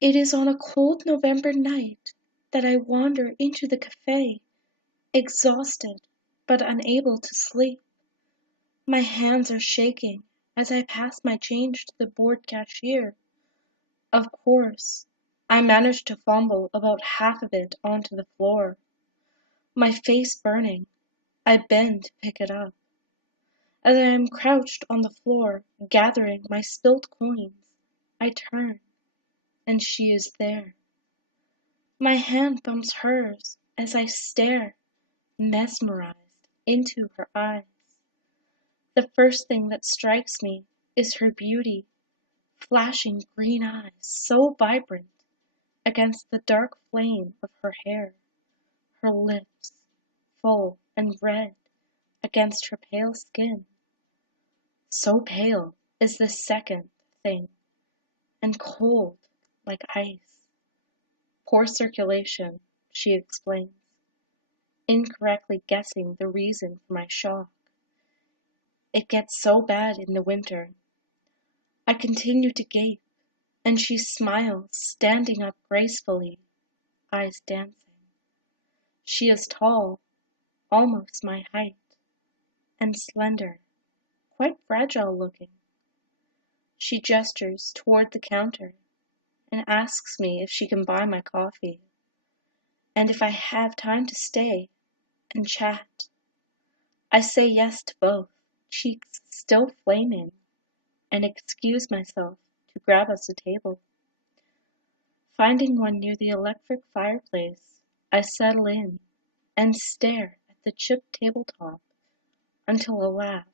It is on a cold November night that I wander into the cafe, exhausted but unable to sleep. My hands are shaking as I pass my change to the bored cashier. Of course, I manage to fumble about half of it onto the floor. My face burning, I bend to pick it up. As I am crouched on the floor, gathering my spilt coins, I turn, and she is there. My hand bumps hers as I stare, mesmerized, into her eyes. The first thing that strikes me is her beauty, flashing green eyes so vibrant against the dark flame of her hair, her lips, full and red, against her pale skin. So pale is the second thing, and cold like ice. Poor circulation, she explains, incorrectly guessing the reason for my shock. It gets so bad in the winter. I continue to gape, and she smiles, standing up gracefully, eyes dancing. She is tall, almost my height, and slender, quite fragile looking. She gestures toward the counter and asks me if she can buy my coffee, and if I have time to stay and chat. I say yes to both, cheeks still flaming, and excuse myself to grab us a table. Finding one near the electric fireplace, I settle in and stare at the chipped tabletop until a laugh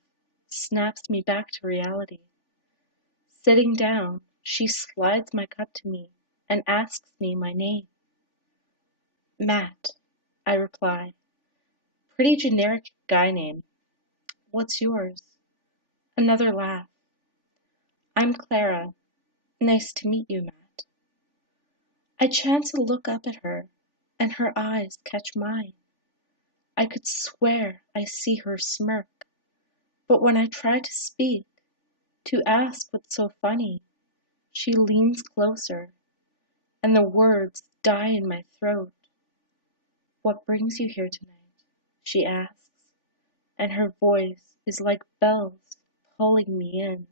snaps me back to reality. Sitting down, she slides my cup to me and asks me my name. Matt, I reply. Pretty generic guy name. What's yours? Another laugh. I'm Clara. Nice to meet you, Matt. I chance to look up at her, and her eyes catch mine. I could swear I see her smirk, but when I try to speak, to ask what's so funny, she leans closer, and the words die in my throat. What brings you here tonight? She asks, and her voice is like bells pulling me in.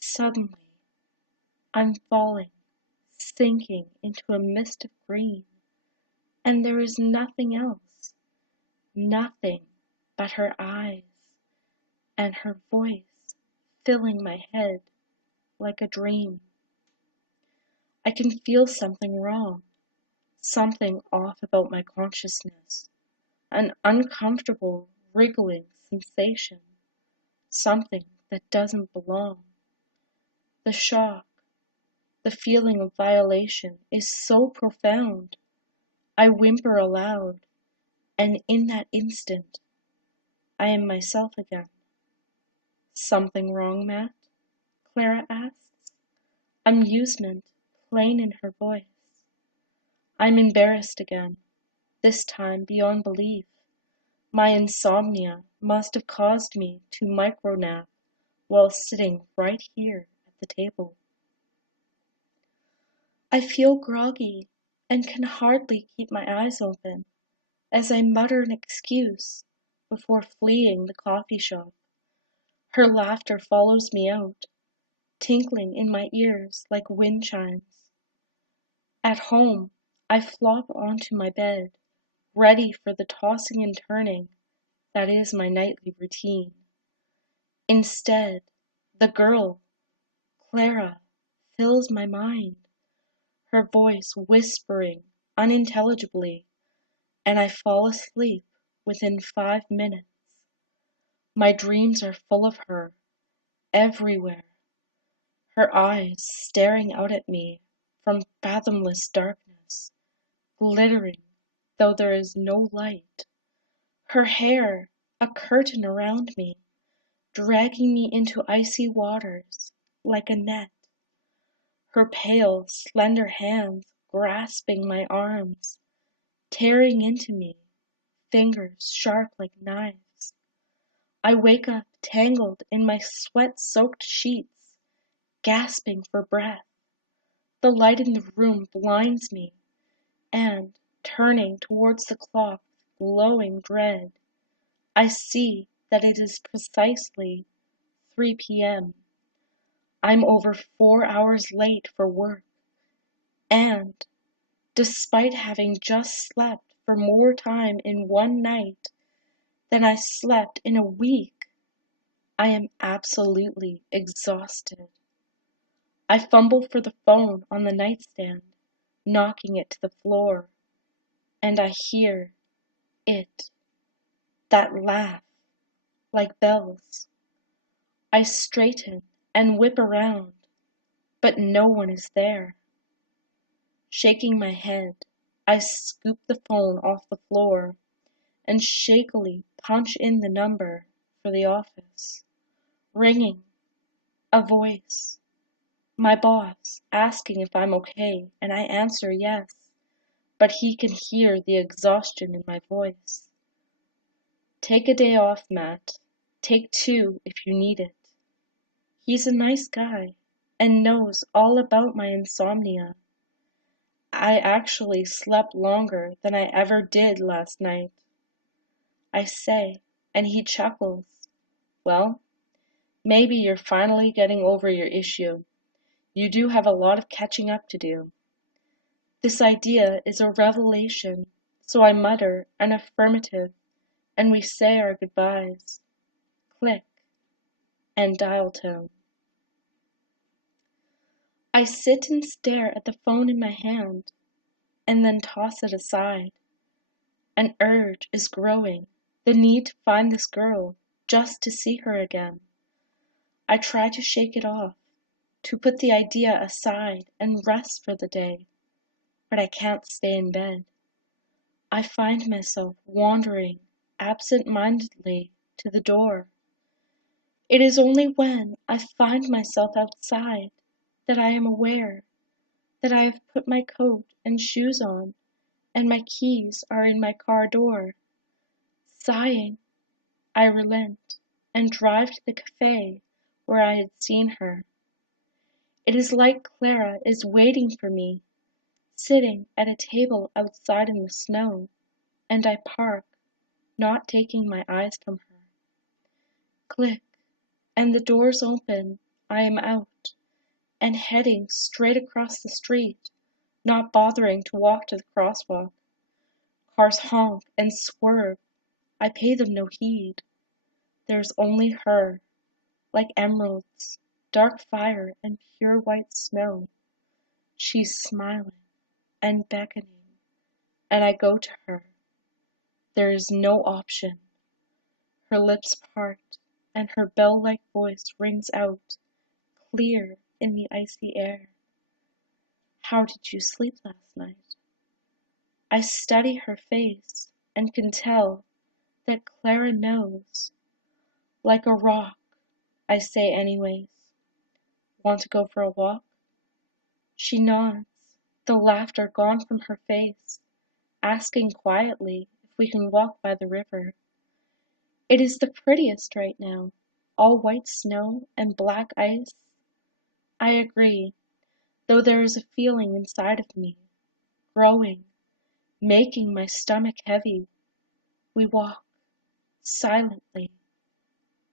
Suddenly, I'm falling, sinking into a mist of green, and there is nothing else, nothing but her eyes and her voice filling my head like a dream. I can feel something wrong, something off about my consciousness, an uncomfortable, wriggling sensation, something that doesn't belong. The shock, the feeling of violation is so profound. I whimper aloud, and in that instant, I am myself again. Something wrong, Matt? Clara asks, amusement plain in her voice. I'm embarrassed again, this time beyond belief. My insomnia must have caused me to micronap while sitting right here at the table. I feel groggy and can hardly keep my eyes open as I mutter an excuse before fleeing the coffee shop. Her laughter follows me out, tinkling in my ears like wind chimes. At home, I flop onto my bed, ready for the tossing and turning that is my nightly routine. Instead, the girl, Clara, fills my mind, her voice whispering unintelligibly, and I fall asleep within 5 minutes. My dreams are full of her, everywhere, her eyes staring out at me from fathomless darkness, glittering though there is no light, her hair a curtain around me, dragging me into icy waters like a net, her pale, slender hands grasping my arms, tearing into me, fingers sharp like knives. I wake up tangled in my sweat-soaked sheets, gasping for breath. The light in the room blinds me, and, turning towards the clock with glowing dread, I see that it is precisely 3 p.m. I'm over 4 hours late for work, and, despite having just slept for more time in one night than I slept in a week, I am absolutely exhausted. I fumble for the phone on the nightstand, knocking it to the floor, and I hear it, that laugh, like bells. I straighten and whip around, but no one is there. Shaking my head, I scoop the phone off the floor and shakily punch in the number for the office. Ringing, a voice. My boss asking if I'm okay, and I answer yes, but he can hear the exhaustion in my voice. Take a day off, Matt. Take 2 if you need it. He's a nice guy and knows all about my insomnia. I actually slept longer than I ever did last night, I say, and he chuckles. Well, maybe you're finally getting over your issue. You do have a lot of catching up to do. This idea is a revelation, so I mutter an affirmative, and we say our goodbyes. Click, and dial tone. I sit and stare at the phone in my hand, and then toss it aside. An urge is growing, the need to find this girl, just to see her again. I try to shake it off, to put the idea aside and rest for the day, but I can't stay in bed. I find myself wandering absent-mindedly to the door. It is only when I find myself outside that I am aware that I have put my coat and shoes on, and my keys are in my car door. Sighing, I relent and drive to the cafe where I had seen her. It is like Clara is waiting for me, sitting at a table outside in the snow, and I park, not taking my eyes from her. Click, and the doors open. I am out, and heading straight across the street, not bothering to walk to the crosswalk. Cars honk and swerve. I pay them no heed. There's only her, like emeralds, dark fire and pure white snow. She's smiling and beckoning, and I go to her. There is no option. Her lips part, and her bell-like voice rings out, clear in the icy air. How did you sleep last night? I study her face and can tell that Clara knows. Like a rock, I say anyways. Want to go for a walk? She nods, the laughter gone from her face, asking quietly if we can walk by the river. It is the prettiest right now, all white snow and black ice. I agree, though there is a feeling inside of me, growing, making my stomach heavy. We walk, silently,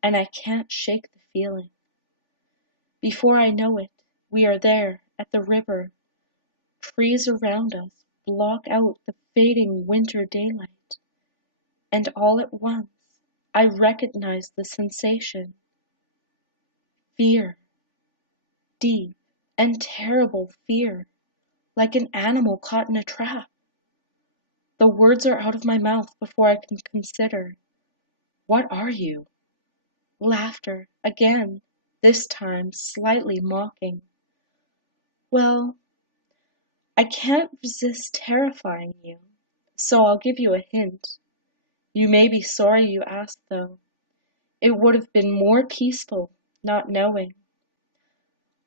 and I can't shake the feeling. Before I know it, we are there, at the river. Trees around us block out the fading winter daylight, and all at once I recognize the sensation. Fear, deep and terrible fear, like an animal caught in a trap. The words are out of my mouth before I can consider. What are you? Laughter, again, this time slightly mocking. Well, I can't resist terrifying you, so I'll give you a hint. You may be sorry you asked, though. It would have been more peaceful not knowing.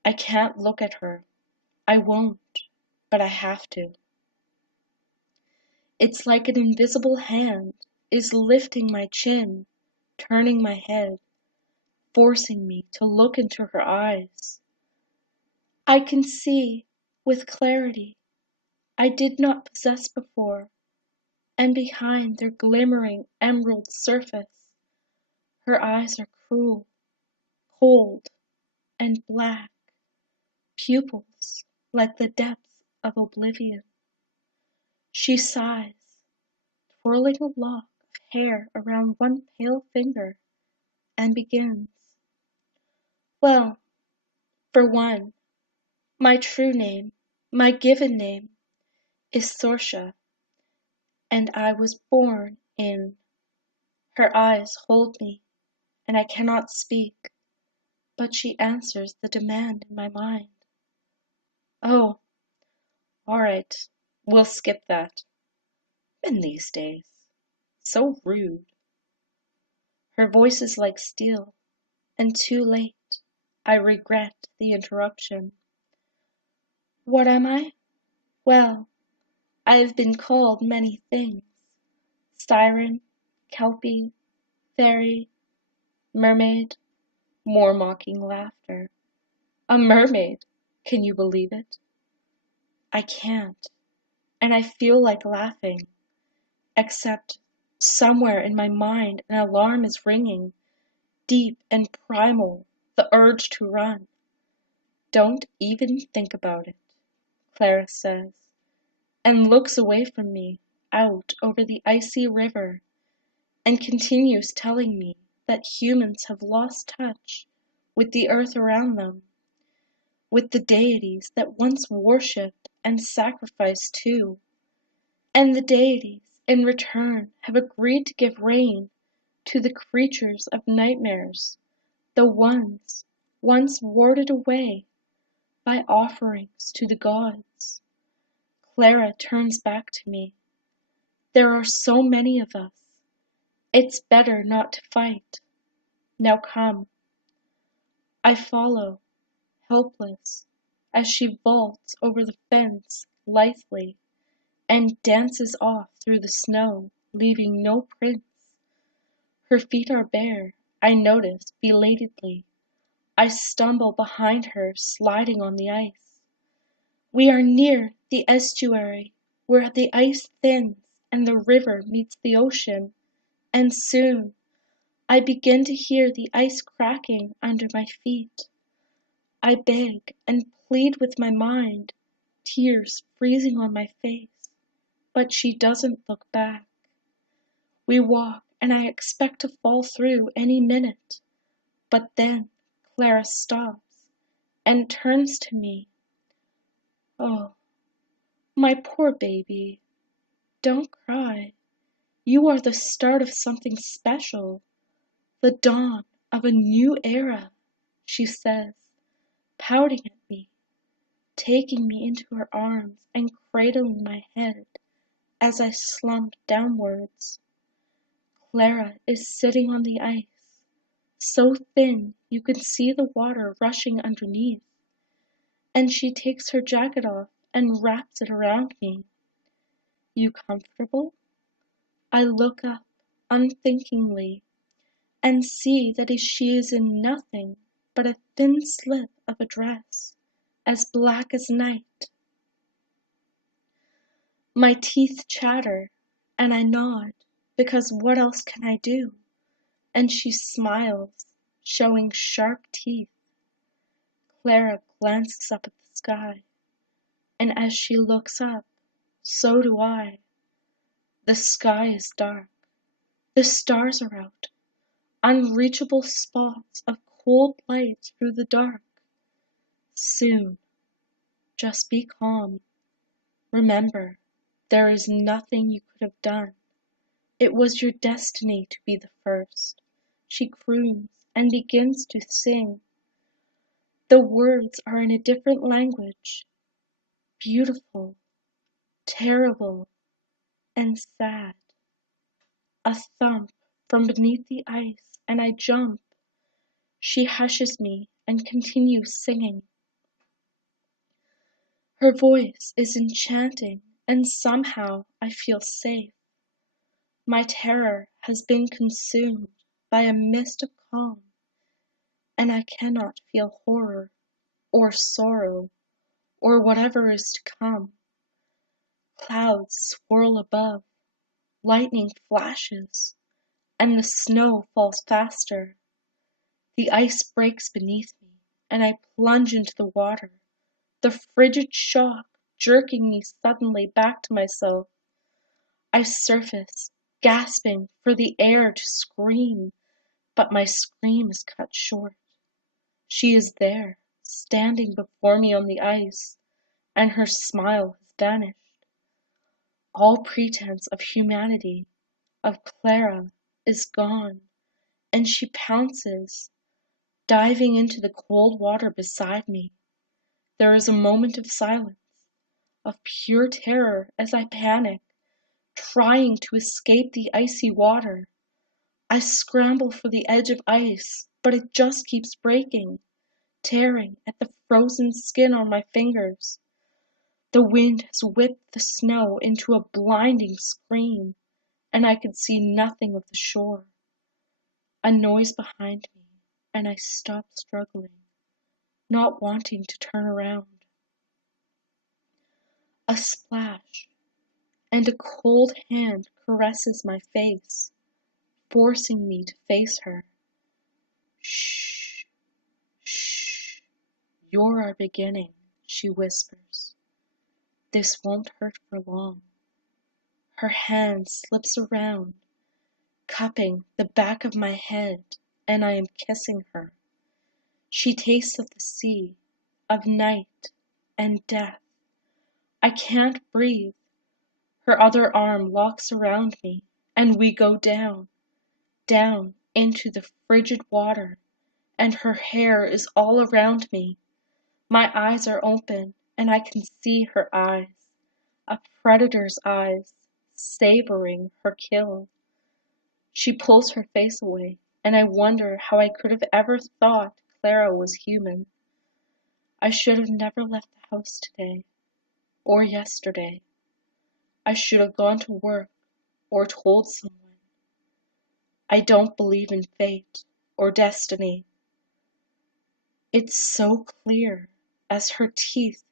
I can't look at her. I won't, but I have to. It's like an invisible hand is lifting my chin, turning my head, forcing me to look into her eyes. I can see with clarity I did not possess before, and behind their glimmering emerald surface, her eyes are cruel, cold, and black, pupils like the depths of oblivion. She sighs, twirling a lock of hair around one pale finger, and begins. Well, for one, my true name, my given name, is Sorsha, and I was born in. Her eyes hold me, and I cannot speak, but she answers the demand in my mind. Oh, all right, we'll skip that. Men these days, so rude. Her voice is like steel, and too late, I regret the interruption. What am I? Well, I have been called many things. Siren, Kelpie, fairy, mermaid, more mocking laughter. A mermaid! Can you believe it? I can't, and I feel like laughing, except somewhere in my mind an alarm is ringing, deep and primal, the urge to run. Don't even think about it, Clara says, and looks away from me, out over the icy river, and continues telling me that humans have lost touch with the earth around them, with the deities that once worshipped and sacrificed to, and the deities in return have agreed to give rain to the creatures of nightmares, the ones once warded away by offerings to the gods. Clara turns back to me. There are so many of us. It's better not to fight. Now come. I follow, helpless, as she vaults over the fence lithely and dances off through the snow, leaving no prints. Her feet are bare, I notice, belatedly. I stumble behind her, sliding on the ice. We are near the estuary, where the ice thins and the river meets the ocean, and soon I begin to hear the ice cracking under my feet. I beg and plead with my mind, tears freezing on my face, but she doesn't look back. We walk, and I expect to fall through any minute, but then Clara stops and turns to me. Oh, my poor baby, don't cry. You are the start of something special, the dawn of a new era, she says, pouting at me, taking me into her arms and cradling my head as I slump downwards. Clara is sitting on the ice, so thin you can see the water rushing underneath, and she takes her jacket off and wraps it around me. You comfortable? I look up unthinkingly and see that she is in nothing but a thin slip of a dress, as black as night. My teeth chatter, and I nod, because what else can I do? And she smiles, showing sharp teeth. Clara glances up at the sky, and as she looks up, so do I. The sky is dark. The stars are out, unreachable spots of cold light through the dark. Soon. Just be calm. Remember, there is nothing you could have done. It was your destiny to be the first. She croons and begins to sing. The words are in a different language. Beautiful, terrible, and sad. A thump from beneath the ice, and I jump. She hushes me and continues singing. Her voice is enchanting, and somehow I feel safe. My terror has been consumed by a mist of calm, and I cannot feel horror, or sorrow, or whatever is to come. Clouds swirl above, lightning flashes, and the snow falls faster. The ice breaks beneath me, and I plunge into the water, the frigid shock jerking me suddenly back to myself. I surface, gasping for the air to scream, but my scream is cut short. She is there, standing before me on the ice, and her smile has vanished. All pretense of humanity, of Clara, is gone, and she pounces, diving into the cold water beside me. There is a moment of silence, of pure terror as I panic, trying to escape the icy water. I scramble for the edge of ice, but it just keeps breaking, tearing at the frozen skin on my fingers. The wind has whipped the snow into a blinding scream, and I could see nothing of the shore. A noise behind me, and I stop struggling, not wanting to turn around. A splash, and a cold hand caresses my face, forcing me to face her. Shh, shh, you're our beginning, she whispers. This won't hurt for long. Her hand slips around, cupping the back of my head, and I am kissing her. She tastes of the sea, of night and death. I can't breathe. Her other arm locks around me, and we go down, down into the frigid water, and her hair is all around me. My eyes are open, and I can see her eyes, a predator's eyes, savoring her kill. She pulls her face away, and I wonder how I could have ever thought Clara was human. I should have never left the house today, or yesterday. I should have gone to work, or told someone. I don't believe in fate or destiny. It's so clear as her teeth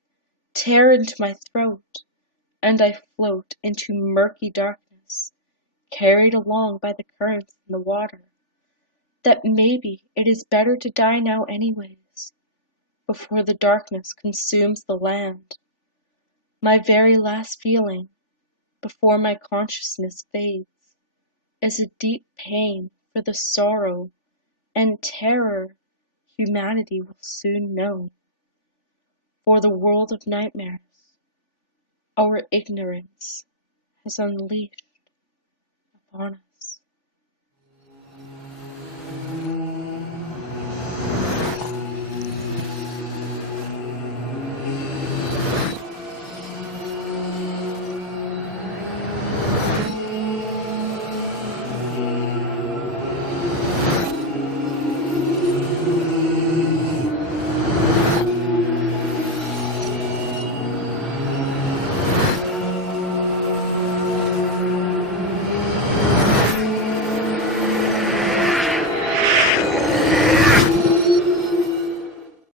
tear into my throat, and I float into murky darkness, carried along by the currents in the water, that maybe it is better to die now anyways, before the darkness consumes the land. My very last feeling, before my consciousness fades, is a deep pain for the sorrow and terror humanity will soon know. For the world of nightmares, our ignorance has unleashed upon us.